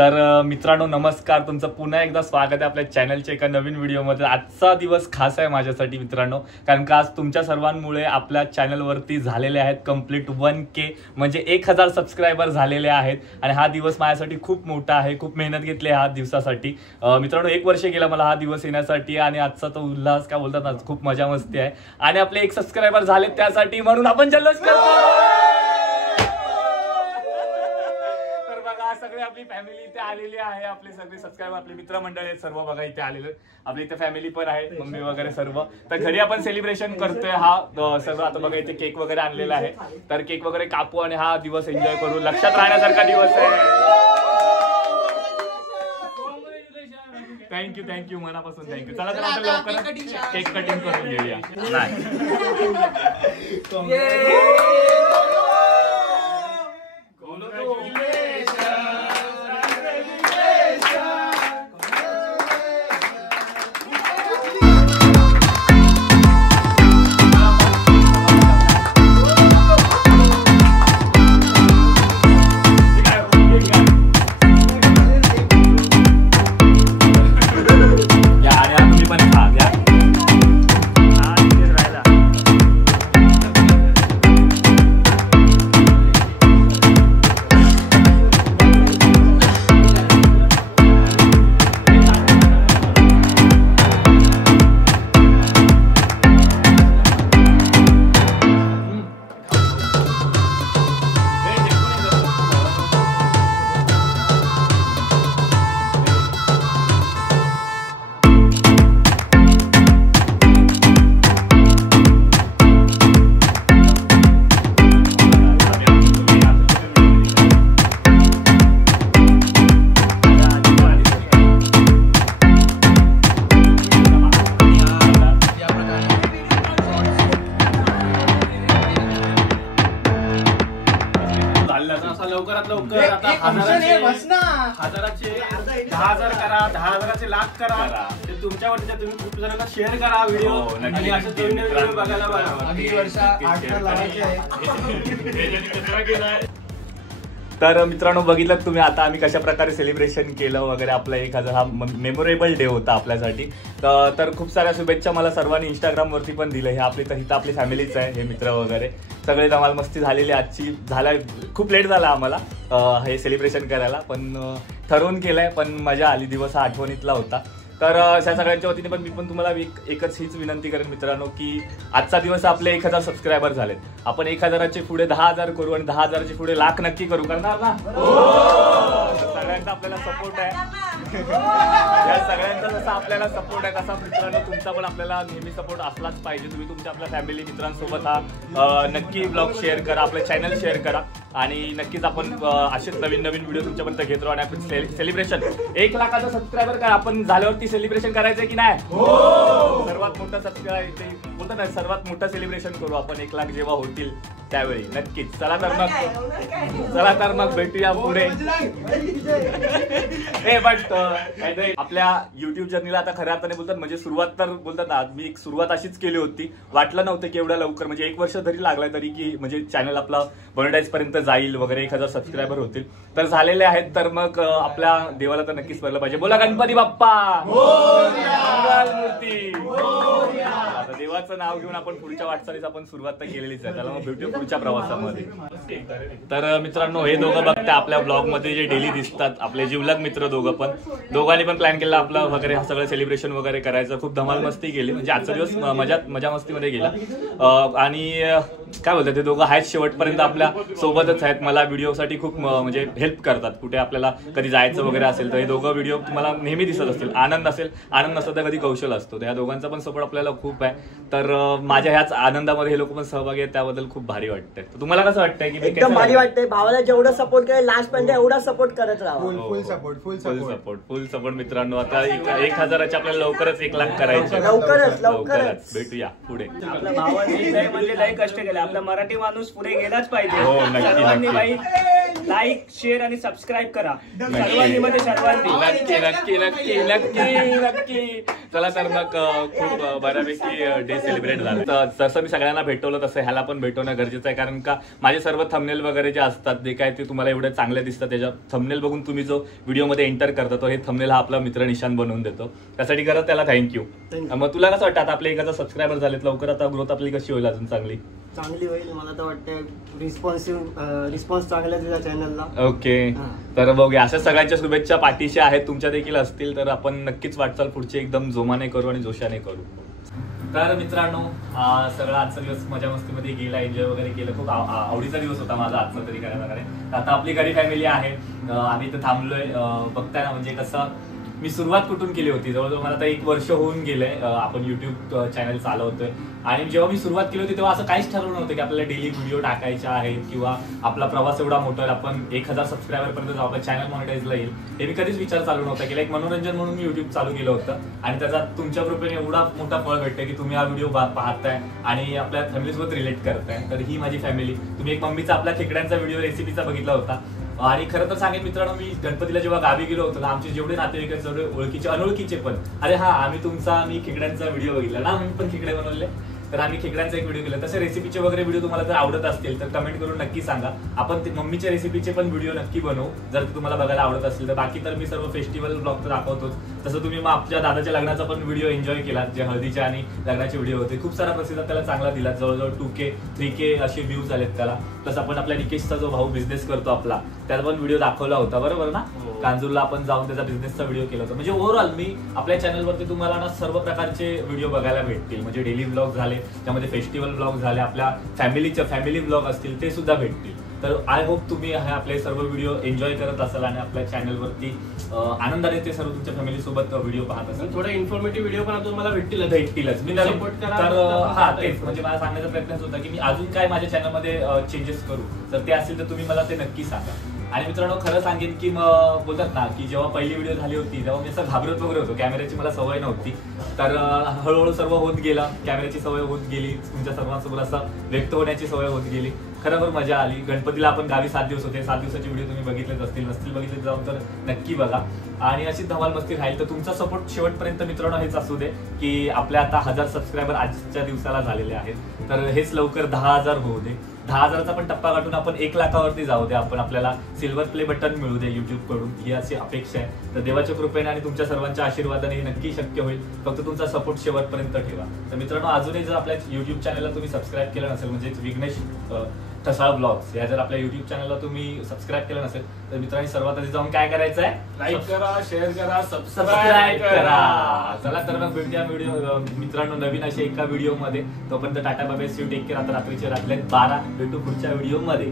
तर मित्रांनो नमस्कार, तुमचं पुन्हा एकदा स्वागत आहे आपल्या चॅनलच्या एका नवीन व्हिडिओमध्ये। आजचा दिवस खास आहे माझ्यासाठी मित्रांनो, कारण का आज तुमच्या सर्वांमुळे आपल्या चॅनलवरती झालेले आहेत कंप्लीट 1K म्हणजे 1000 सबस्क्रायबर झालेले आहेत। आणि हा दिवस माझ्यासाठी खूप मोठा आहे, खूप मेहनत घेतली ह्या दिवसासाठी मित्रांनो। 1 वर्ष गेला मला हा दिवस येण्यासाठी आणि आजचा तो उल्हास काय बोलतात ना, खूप मजा मस्ती आहे। आणि आपले 1 सबस्क्रायबर झाले त्यासाठी, म्हणून आपण जल्लोष करतो। सगळे आपली फॅमिली इथे आलेली आहे, आपले सगळे सबस्क्रायबर आपले मित्रमंडळ आहेत सर्व बघा इथे आलेले। आपली इथे फॅमिली पण आहे, मम्मी वगैरे सर्व। तर घरी आपण सेलिब्रेशन करतोय हा सर्व। आता बघा इथे केक वगैरे आणलेला आहे, तर केक वगैरे कापू आणि हा दिवस एन्जॉय करू। लक्षात राहण्यासारखा दिवस आहे। थँक्यू मनापासून थँक्यू। चला तर आपण लवकर केक कटिंग करून घेऊया। लवकर आता हजाराचे 10,000 करा, 10,000चे लाख करा। ते तुमच्यावरती तुम्ही खूप जणांना शेअर करा व्हिडिओ आणि असे नवीन व्हिडिओ बघायला तर मित्रांनो बघितलं तुम्ही आता आम्ही कशा प्रकारे सेलिब्रेशन केलं वगैरे। आपला 1000 हा मेमोरेबल डे होता आपल्यासाठी। तर खूप साऱ्या शुभेच्छा मला सर्वांनी इंस्टाग्रामवरती पण दिलं। हे आपली तर इथं आपली फॅमिलीच आहे, हे मित्र वगैरे सगळे धमाल मस्ती झालेली आजची। झाला खूप लेट झाला आम्हाला हे सेलिब्रेशन करायला, पण ठरवून केलंय, पण मजा आली। दिवस हा आठवणीतला होता। तर त्या सगळ्यांच्या वतीने पण मी पण तुम्हाला एकच हीच विनंती करेन मित्रांनो, की आजचा दिवस आपले 1000 सबस्क्रायबर झालेत। आपण 1000चे पुढे 10,000 करू आणि 10,000चे पुढे लाख नक्की करू। करणार ना? सगळ्यांचा आपल्याला सपोर्ट आहे। या सगळ्यांचा जसा आपल्याला सपोर्ट आहे तसा मित्रांनो तुमचा पण आपल्याला नेहमी सपोर्ट असलाच पाहिजे। तुम्ही तुमच्या आपल्या फॅमिली मित्रांसोबत हा नक्की ब्लॉग शेअर करा, आपलं चॅनल शेअर करा आणि नक्कीच आपण असेच नवीन व्हिडिओ तुमच्यापर्यंत घेत राहू। आणि आपण सेलिब्रेशन 1 लाखाचा सबस्क्रायबर काय आपण झाल्यावरती सेलिब्रेशन करायचंय की नाही? सर्वात मोठा सबस्क्रायबर बोलतात ना, सर्वात मोठा सेलिब्रेशन करू आपण 1 लाख जेव्हा होतील त्यावेळी नक्कीच। चला तर मग भेटूया पुढे। बट आपल्या युट्यूब जर्नीला आता खऱ्या अर्थाने बोलतात म्हणजे सुरुवात तर बोलतात ना, मी एक सुरुवात अशीच केली होती। वाटलं नव्हतं की एवढ्या लवकर म्हणजे 1 वर्ष तरी लागलाय तरी की म्हणजे चॅनल आपला मॉनिटाईज पर्यंत जाईल वगैरे, 1000 सबस्क्रायबर होतील। तर झालेले आहेत, तर मग आपल्या देवाला तर नक्कीच भरलं पाहिजे। बोला गणपती बाप्पा मंगलमूर्ती। आता देवाचं नाव घेऊन आपण पुढच्या वाटचालीस आपण सुरुवात तर केलेलीच आहे। त्याला मग भेटूया पुढच्या प्रवासामध्ये। तर मित्रांनो हे दोघं बघता आपल्या ब्लॉग मध्ये जे डेली दिसतात, आपले जिवलग मित्र दोघांनी पण प्लॅन केला आपलं वगैरे हा सगळं सेलिब्रेशन वगैरे करायचं। खूप धमाल मस्ती केली, म्हणजे आजचा दिवस मजा मस्तीमध्ये गेला। आणि काय बोलतात ते दोघं आहेत शेवटपर्यंत आपल्या सोबतच आहेत। मला व्हिडिओसाठी खूप म्हणजे हेल्प करतात, कुठे आपल्याला कधी जायचं वगैरे असेल तर हे दोघं व्हिडिओ तुम्हाला नेहमी दिसत असतील। आनंद नसतं तर कधी कौशल असतो, तर या दोघांचा पण सपोर्ट आपल्याला खूप आहे। तर माझ्या ह्याच आनंदामध्ये हे लोक पण सहभागी आहेत, त्याबद्दल खूप भारी वाटतंय। तुम्हाला कसं वाटतंय? की एकदम भारी वाटतंय। भावाला जेवढं सपोर्ट केलं लास्ट पर्यंत एवढा सपोर्ट करत राहा। फुल सपोर्ट मित्रांनो। आता 1000चे आपल्याला लवकरच 1 लाख करायचे, लवकरच भेटूया पुढे। आपल्या भावाने लय म्हणजे लय कष्ट केले, आपला मराठी माणूस पुढे गेलाच पाहिजे। सर्वांनी भाई लाईक शेअर आणि सबस्क्राईब करा सर्वांनी मध्ये सर्वांनी. नक्की नक्की नक्की नक्की नक्की. चला तर मग खूप बऱ्यापैकी डे सेलिब्रेट झालं. तर जसं मी सगळ्यांना भेटवलं तसं ह्याला पण भेटवणं गरजेचं आहे, कारण का माझे सर्व थंबनेल वगैरे जे असतात जे काय ते तुम्हाला एवढे चांगले दिसतात, त्याच्या थंबनेल बघून तुम्ही जो व्हिडिओमध्ये एंटर करता तो हे थंबनेल हा आपला मित्र निशान बनवून देतो. त्यासाठी करत त्याला थँक्यू. मग तुला कसं वाटतं आता आपले 1000 सबस्क्रायबर झालेत, लवकर आता ग्रोथ आपली कशी होईल अजून चांगली होईल. मला तर वाटतं रिस्पॉन्स चांगला दिला चॅनलला. ओके तर बघूया. अशा सगळ्यांच्या शुभेच्छा पाठीशी आहेत, तुमच्या देखील असतील तर आपण नक्कीच वाटचाल पुढची एकदम जोमाने करू आणि जोशाने करू. तर मित्रांनो सगळा आजचा दिवस मजा मस्तीमध्ये गेला, एन्जॉय वगैरे केलं. खूप आवडीचा दिवस होता माझा आजचा तरी काय वगैरे. आता आपली घरी फॅमिली आहे, आम्ही इथं थांबलोय. बघताय ना म्हणजे कसं मी सुरुवात कुठून केली होती. जवळजवळ मला आता 1 वर्ष होऊन गेलंय आपण युट्यूब चॅनल चालवतोय. आणि जेव्हा मी सुरुवात केली होती तेव्हा असं काहीच ठरवलं नव्हतं की आपल्याला डेली व्हिडिओ टाकायच्या आहेत किंवा आपला प्रवास एवढा मोठा आहे, आपण 1000 सबस्क्रायबर पर्यंत जाऊ, आपलं चॅनल मॉनिटाईजला येईल. हे मी कधीच विचार चालू नव्हता केला. एक मनोरंजन म्हणून मी युट्यूब चालू केलं होतं आणि त्याचा तुमच्या कृपेने एवढा मोठा फळ भेटतंय की तुम्ही हा व्हिडिओ पाहताय आणि आपल्या फॅमिलीसोबत रिलेट करताय. तर ही माझी फॅमिली. तुम्ही एक मम्मीचा आपल्या खेकड्यांचा व्हिडिओ रेसिपीचा बघितला होता. आणि खरं तर सांगेन मित्रांनो, मी गणपतीला जेव्हा गावी गेलो होतो ना, आमचे जेवढे नातेवाईक आहेत जेवढे ओळखीचे अनोळखीचे पण, अरे हा आम्ही तुमचा मी खेकड्यांचा व्हिडिओ बघितला ना, आम्ही पण खेकडे बनवले. तर आम्ही खेकड्यांचा एक व्हिडिओ केला. तसे रेसिपीचे वगैरे व्हिडिओ तुम्हाला जर आवडत असतील तर कमेंट करून नक्की सांगा. आपण ते मम्मीच्या रेसिपीचे पण व्हिडिओ नक्की बनवू जर ते तुम्हाला बघायला आवडत असतील तर. बाकी तर मी सर्व फेस्टिवल ब्लॉग तर दाखवतोच. तसं तुम्ही मग आपल्या दादाच्या लग्नाचा पण व्हिडिओ एन्जॉय केला, जे हळदीचे आणि लग्नाचे व्हिडिओ होते. खूप सारा प्रतिसाद त्याला चांगला दिला. जवळजवळ 2K 3K असे व्ह्यूज आलेत त्याला. प्लस आपण आपल्या निकेशचा जो भाऊ बिझनेस करतो आपला, त्याचा पण व्हिडिओ दाखवला होता बरोबर ना. कांजूरला आपण जाऊन त्याचा बिझनेसचा व्हिडिओ केला होता. म्हणजे ओव्हरऑल मी आपल्या चॅनलवरती तुम्हाला ना सर्व प्रकारचे व्हिडिओ बघायला भेटतील. म्हणजे डेली ब्लॉग झाले, त्यामध्ये फेस्टिवल ब्लॉग झाले, आपल्या फॅमिली ब्लॉग असतील ते सुद्धा भेटतील. तर आय होप तुम्ही हे आपले सर्व व्हिडिओ एन्जॉय करत असाल आणि आपल्या चॅनलवरती आनंदाने ते सर्व तुमच्या फॅमिली सोबत व्हिडिओ पाहत असाल. थोडे इन्फॉर्मेटिव्ह व्हिडिओ पण तुम्हाला भेटतीलच. मी सपोर्ट करा. तर हा तेच म्हणजे मला सांगण्याचा प्रयत्नच होता की मी अजून काय माझ्या चॅनलमध्ये चेंजेस करू. तर ते असतील तर तुम्ही मला ते नक्की सांगा. आणि मित्रांनो खरं सांगेन की मग बोलतात ना की जेव्हा पहिली व्हिडिओ झाली होती तेव्हा मी असं घाबरत वगैरे होतो. कॅमेऱ्याची मला सवय नव्हती. तर हळूहळू सर्व होत गेला. कॅमेऱ्याची सवय होत गेली, तुमच्या सर्वांसमोर असं व्यक्त होण्याची सवय होत गेली. खरोखर मजा आली. गणपतीला आपण गावी 7 दिवस होते. 7 दिवसाचे व्हिडिओ तुम्ही बघितलेच असतील, नसतील बघितले जाऊन तर नक्की बघा. आणि अशी धमाल मस्ती राहील. तर तुमचा सपोर्ट शेवटपर्यंत मित्रांनो हेच असू दे की आपल्या आता 1000 सबस्क्रायबर आजच्या दिवसाला झालेले आहेत. तर हेच लवकर 10,000 होऊ दे. 10,000चा पण टप्पा गाठून आपण 1 लाखावरती जाऊ दे. आपण आपल्याला सिल्वर प्ले बटन मिळू दे युट्यूब कडून, ही अशी अपेक्षा आहे. तर देवाच्या कृपेने आणि तुमच्या सर्वांच्या आशीर्वादाने हे नक्की शक्य होईल. फक्त तुमचा सपोर्ट शेवटपर्यंत ठेवा. तर मित्रांनो अजूनही जर आपल्या युट्यूब चॅनलला तुम्ही सबस्क्राईब केलं नसेल, म्हणजे विघ्नेश ठसाळ ब्लॉग्स या जर आपल्या युट्यूब चॅनलला तुम्ही सबस्क्राईब केलं नसेल तर मित्रांनी सर्वात आधी जाऊन काय करायचं आहे, लाईक करा, शेअर करा, सबस्क्राईब करा. चला तर मग भेटूया व्हिडिओ मित्रांनो नवीन अशा एका व्हिडिओमध्ये. तोपर्यंत tata bye bye, see you, take care. आता रात्रीचे रात्री 12 भेटू पुढच्या व्हिडिओमध्ये.